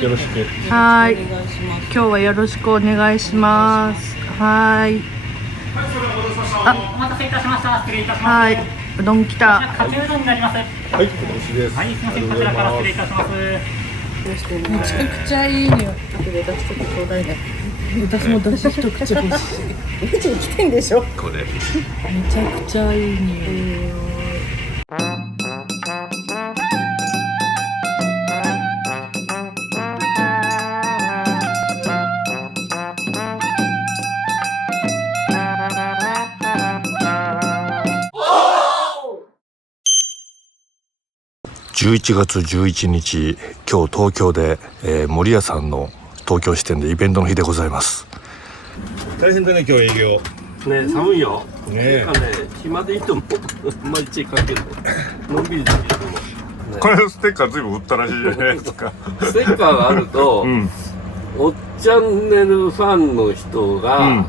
よろしく。はい。今日はよろしくお願いします。はい。お待たせいたしました。失礼いたします。はい。うどん来た。かつうどんになります。はい、よろしいです。はい、すみません。こちらから失礼いたします。めちゃくちゃいい匂い。後で出しとくちょうだいね。私も出し一口欲しい。うちに来てんでしょ。これ。めちゃくちゃいい匂い。11月11日、今日東京で、森屋さんの東京支店でイベントの日でございます。大変だね、今日営業。ね、寒いよ。ね、暇でいいと思う。あんまり血かけるの。のんびりでいいと思う。ね、これステッカーずいぶん売ったらしいじゃないですか。ステッカーがあると、うん、おっチャンネルファンの人が、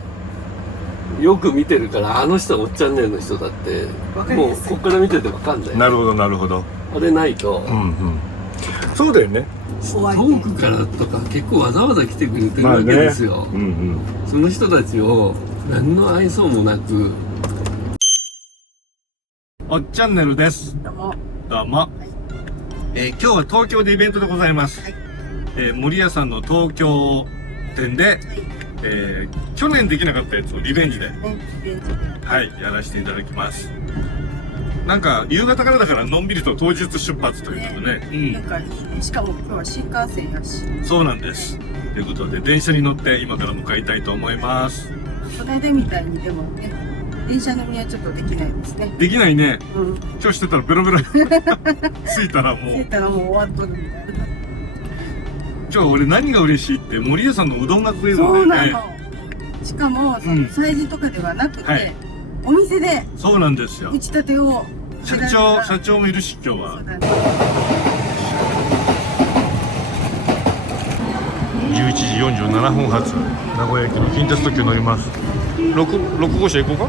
よく見てるから、あの人はおっチャンネルの人だって、もうここから見ててわかんない。なるほどなるほど。あれないと、そうだよね。遠くからとか結構わざわざ来てくれてるわけですよ。その人たちを何の愛想もなく。おっチャンネルです。どうも。どうも。今日は東京でイベントでございます。森屋さんの東京店で、去年できなかったやつをリベンジで、はい、やらせていただきます。なんか夕方からだからのんびりと当日出発ということね。なんかいいね。しかも今日は新幹線やし。そうなんです。ということで電車に乗って今から向かいたいと思います。この間みたいにでもね、電車飲みはちょっとできないですね。できないね。今日してたらベロベロ着いたらもう。着いたらもう終わっとるみたいな。今日俺何が嬉しいって森屋さんのうどんが食えるんだそうよね。なの。しかもその催事とかではなくて、お店でそうなんですよ。打ち立てを社長もいるし今日は。11時47分発名古屋駅の近鉄特急乗ります。6号車行こうか。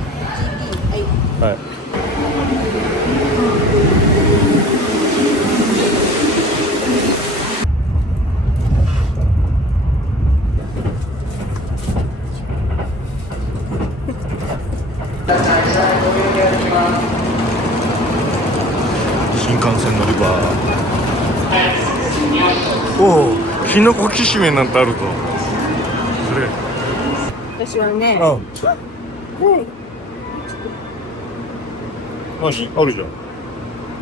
はい。新幹線乗り場。おお、きのこきしめんなんてあるぞ。それ。私はね、あるじゃん。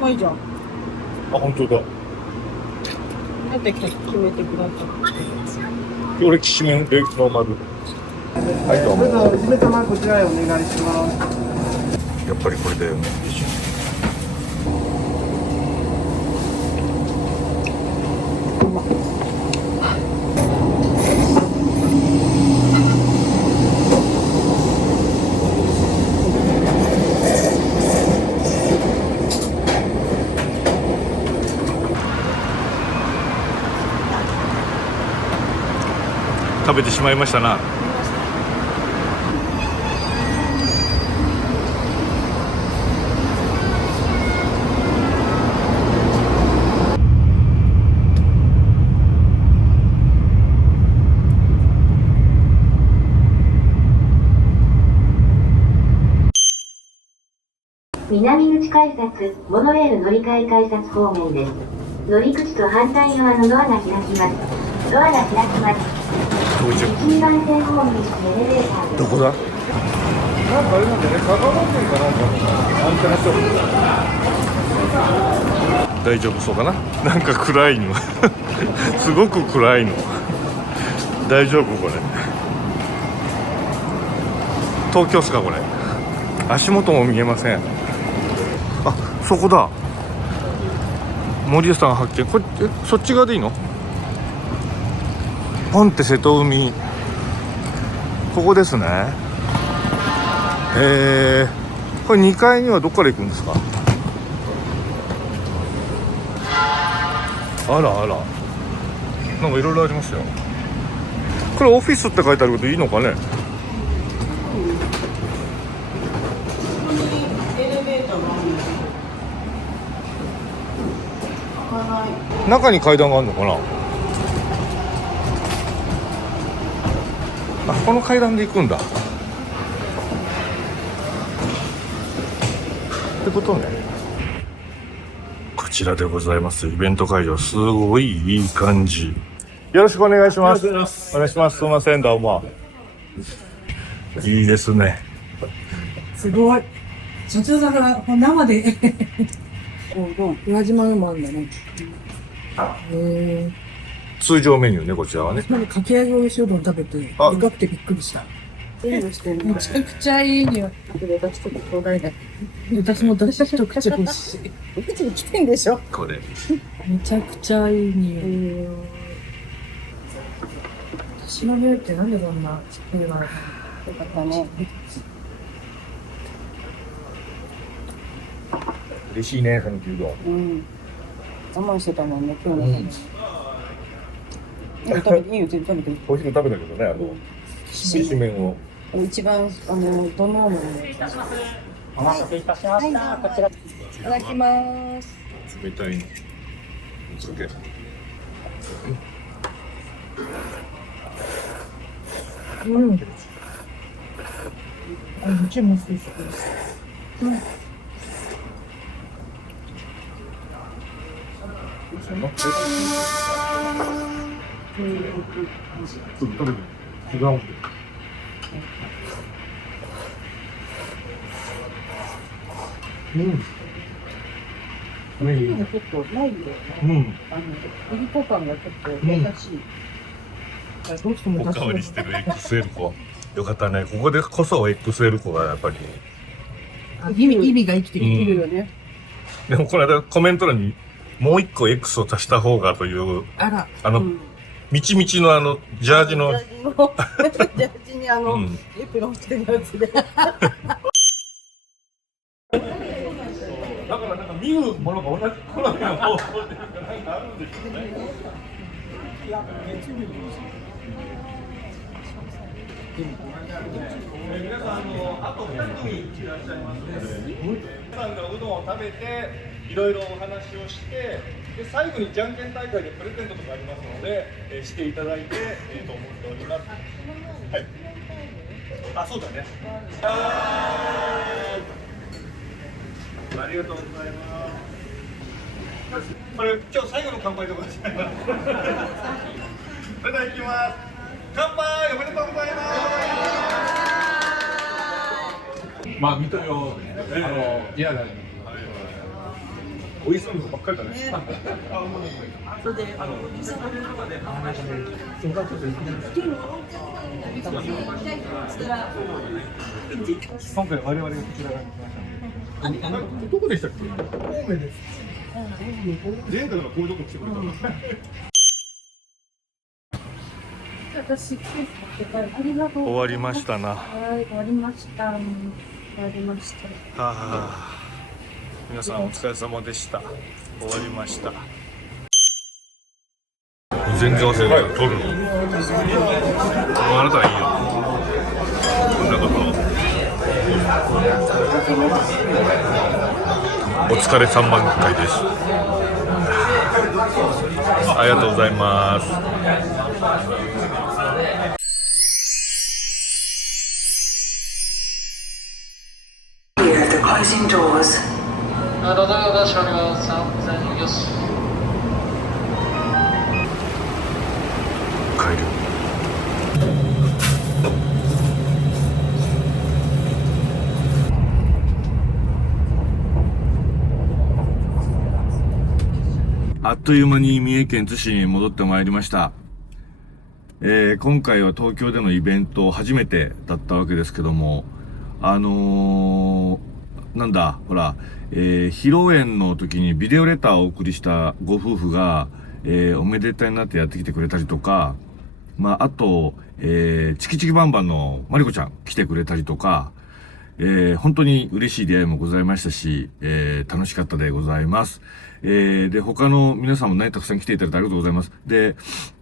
もういいじゃん。あ、本当だ。なんで決めてください。俺きしめんでノーマル。はい、どうも。おしめ玉こちらへお願いします。やっぱりこれだよね。食べてしまいましたな。南口改札、モノレール乗り換え改札方面です。乗り口と反対側のドアが開きます。ドアが開きます。1、2番線方面にエレベーターです。どこだ？なんかあれなんだよね、香川県かなんかのアンテナショップ。大丈夫そうかな？なんか暗いの。すごく暗いの。大丈夫これ？東京っすかこれ？足元も見えません。あ、そこだ。森屋さん発見。これそっち側でいいの？ポンって瀬戸海。ここですね。これ2階にはどっから行くんですか？あらあら。なんかいろいろありますよ。これオフィスって書いてあるけどいいのかね？中に階段があるのかな？あ、この階段で行くんだってことね。こちらでございます。イベント会場、すごいいい感じ。よろしくお願いします。お願いします。すみません、どうも。いいですね。すごい。社長だから生で。宇和島のもあるんだね。通常メニューね、こちらはね。かき揚げおいしいうどん食べて、でかくてびっくりした。めちゃくちゃいい匂い。あと私ちょっとちょうだいね。私も出し一口欲しい。口に来てんでしょ。これ。めちゃくちゃいい匂い。私の匂いってなんでこんなしっくりなのかな。よかったね。嬉しいね、讃岐うどん。うん。我慢してたもんね、今日の。でも食べていいよ、全然食べていい。お昼食べたけどね、きしめんを。一番、どのものお待たせいたしました。こちら。いただきます。冷たいの。お酒。うん。あ、めっちゃも好きです。うん。ちょっと食べて。違う。うん。麺が結構ないんだよね。うん。いりこ感が結構優しい。どうしてもおかわりしてる XL 子。よかったね。ここでこそ XL 子がやっぱり。意味が生きてきてるよね。でもこの間コメント欄にもう一個 X を足した方がという、みちみちのジャージの。ジャージにエプロンしてるやつで。だからなんか見るものが同じ好みの方向でなんかあるんでしょうね。皆さんあと2組いらっしゃいますので、皆さんがうどんを食べていろいろお話をして、で最後にじゃんけん大会でプレゼントとかありますので、していただいて、と思っております。はい。あ、そうだね。ありがとうございます。これ今日最後の乾杯でございます。それでは行きます。乾杯おめでとうございます。まあ見たよ。いやだね。美味しそうなのばっかりだね。それで今回我々がこちらが来ました。どこでしたっけ？神戸です。前回からこういうとこ来てくれたの。私、ありがとう。終わりましたな。はい、終わりました。終わりました。はあ、皆さんお疲れ様でした。終わりました。全然忘れてた。撮るの。あなたはいいよ。こんなこと。お疲れ3万回です。ありがとうございます。Closing doors. どうぞよろしくお願いします。よし。帰る。あっという間に三重県津市に戻ってまいりました。今回は東京でのイベント初めてだったわけですけども、なんだ、ほら、披露宴の時にビデオレターをお送りしたご夫婦が、おめでたいなってやってきてくれたりとか、まあ、あと、チキチキバンバンのマリコちゃん来てくれたりとか、本当に嬉しい出会いもございましたし、楽しかったでございます。で、他の皆さんもね、たくさん来ていただいてありがとうございます。で、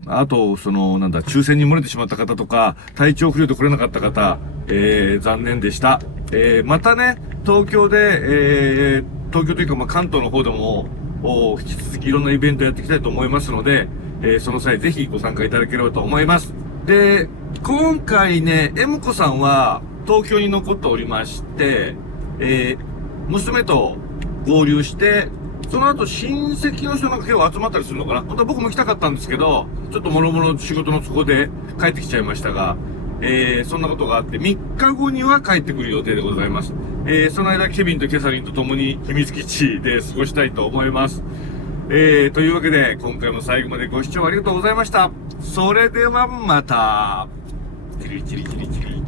あと、抽選に漏れてしまった方とか、体調不良で来れなかった方、残念でした。またね、東京で、東京というか、まあ、関東の方でも、引き続きいろんなイベントやっていきたいと思いますので、その際ぜひご参加いただければと思います。で、今回ね、M子さんは東京に残っておりまして、娘と合流して、その後親戚の人なんか結構集まったりするのかな。本当は僕も来たかったんですけど、ちょっと諸々仕事の都合で帰ってきちゃいましたが、そんなことがあって、3日後には帰ってくる予定でございます。その間、ケビンとキャサリンと共に秘密基地で過ごしたいと思います。というわけで、今回も最後までご視聴ありがとうございました。それではまた。チリチリチリチリ。